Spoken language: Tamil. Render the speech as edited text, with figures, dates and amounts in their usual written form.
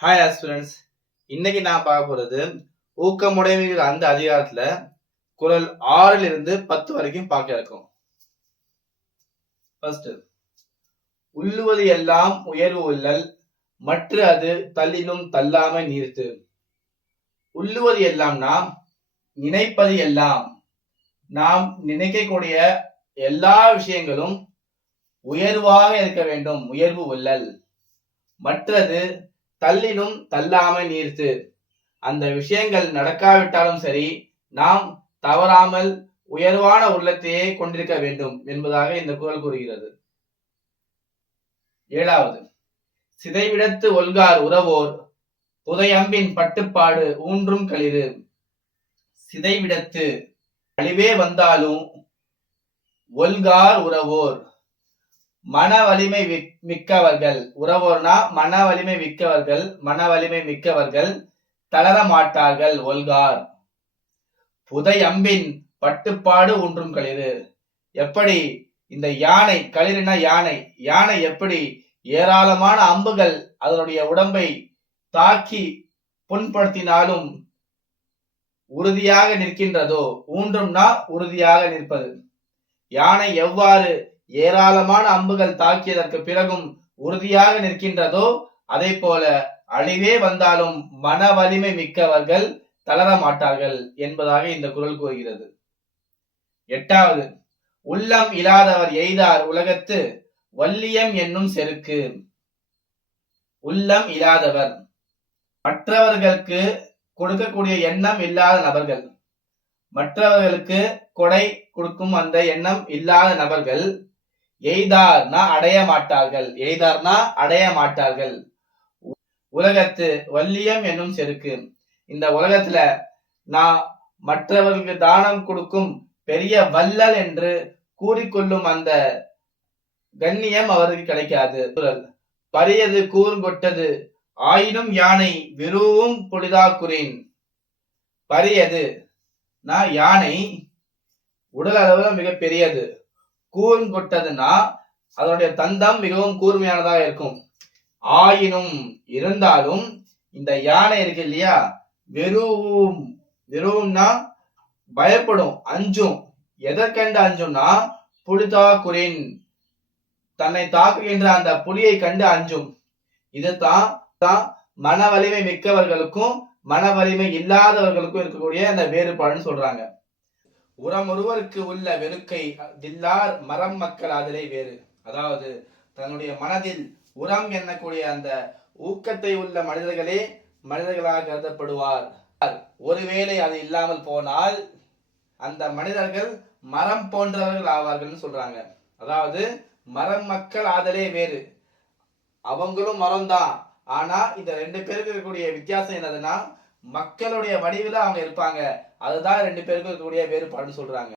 Hi aspirants. இன்னைக்கு நான் பார்க்க போறது ஊக்கமுடைமைகள் அந்த அதிகாரத்துல குறள் 6 இருந்து 10 வரைக்கும் பார்க்க இருக்கும். ஃபர்ஸ்ட், உள்ளுவது எல்லாம் உயர்வு உள்ளல் மற்ற அது தள்ளினும் தள்ளாமை நீர்த்து. உள்ளுவது எல்லாம்னா நினைப்பது எல்லாம், நாம் நினைக்கக்கூடிய எல்லா விஷயங்களும் உயர்வாக இருக்க வேண்டும், உயர்வு உள்ளல். மற்றது தள்ளினும் தள்ளாமை நீர்த்து, அந்த விஷயங்கள் நடக்காவிட்டாலும் சரி நாம் தவறாமல் உயர்வான உள்ளத்தையே கொண்டிருக்க வேண்டும் என்பதாக இந்த குறள் கூறுகிறது. 7வது, சிதைவிடத்து ஒல்கார் உறவோர் புதையம்பின் பட்டுப்பாடு ஊன்றும் களிறு. சிதைவிடத்து அழிவே வந்தாலும் ஒல்கார் உறவோர், மன வலிமை மிக்கவர்கள், உறவோர்னா மன வலிமை மிக்கவர்கள் தளர மாட்டார்கள், ஒல்கார். புதை அம்பின் பட்டுப்பாடு ஊன்றும் களிறு, எப்படி இந்த யானை, களிறுனா யானை, யானை எப்படி ஏராளமான அம்புகள் அதனுடைய உடம்பை தாக்கி புண்படுத்தினாலும் உறுதியாக நிற்கின்றதோ, ஊன்றும்னா உறுதியாக நிற்பது. யானை எவ்வாறு ஏராளமான அம்புகள் தாக்கியதற்கு பிறகும் உறுதியாக நிற்கின்றதோ அதே போல அழிவே வந்தாலும் மன வலிமை மிக்கவர்கள் தளர மாட்டார்கள் என்பதாக இந்த குறள் கூறுகிறது. 8வது, உள்ளம் இல்லாதவர் எய்தார் உலகத்து வல்லியம் என்னும் செருக்கு. உள்ளம் இல்லாதவர், மற்றவர்களுக்கு கொடுக்கக்கூடிய எண்ணம் இல்லாத நபர்கள், மற்றவர்களுக்கு கொடை கொடுக்கும் அந்த எண்ணம் இல்லாத நபர்கள் எய்தார்னா அடைய மாட்டார்கள், அடைய மாட்டார்கள். உலகத்து வல்லியம் என்னும் செருக்கு, இந்த உலகத்துல நான் மற்றவர்களுக்கு தானம் கொடுக்கும் பெரிய வல்லல் என்று கூறிக்கொள்ளும் அந்த கண்ணியம் அவருக்கு கிடைக்காது. பரியது கூர்கொட்டது ஆயினும் யானை வெறுவும் பொழிதாக்குறேன். பரியது யானை உடல் அளவுல மிக பெரியது, கூர்கொட்டதுன்னா அதனுடைய தந்தம் மிகவும் கூர்மையானதாக இருக்கும். ஆயினும் இருந்தாலும் இந்த யானை இருக்கு இல்லையா, வெறும்னா பயப்படும், அஞ்சும். எதற்கண்டு அஞ்சும்னா புலிதாக்குறின், தன்னை தாக்குகின்ற அந்த புலியை கண்டு அஞ்சும். இதுதான் மன வலிமை மிக்கவர்களுக்கும் மன வலிமை இல்லாதவர்களுக்கும் இருக்கக்கூடிய அந்த வேறுபாடுன்னு சொல்றாங்க. உரமொருவருக்கு உள்ள வெறுக்கை தில்லார் மரம் மக்கள் அதிலே வேறு. அதாவது தன்னுடைய மனதில் உரம் எண்ணக்கூடிய அந்த ஊக்கத்தை உள்ள மனிதர்களே மனிதர்களாக கருதப்படுவார். ஒருவேளை அது இல்லாமல் போனால் அந்த மனிதர்கள் மரம் போன்றவர்கள் ஆவார்கள் சொல்றாங்க. அதாவது மரம் மக்கள் ஆதலே வேறு, அவங்களும் மரம் தான். ஆனா இந்த 2 பேருக்கு இருக்கக்கூடிய வித்தியாசம் என்னதுன்னா மக்களுடைய வடிவில் அவங்க இருப்பாங்க. அதுதான் 2 பேருக்கு இருக்கக்கூடிய வேறுபாடுன்னு சொல்றாங்க.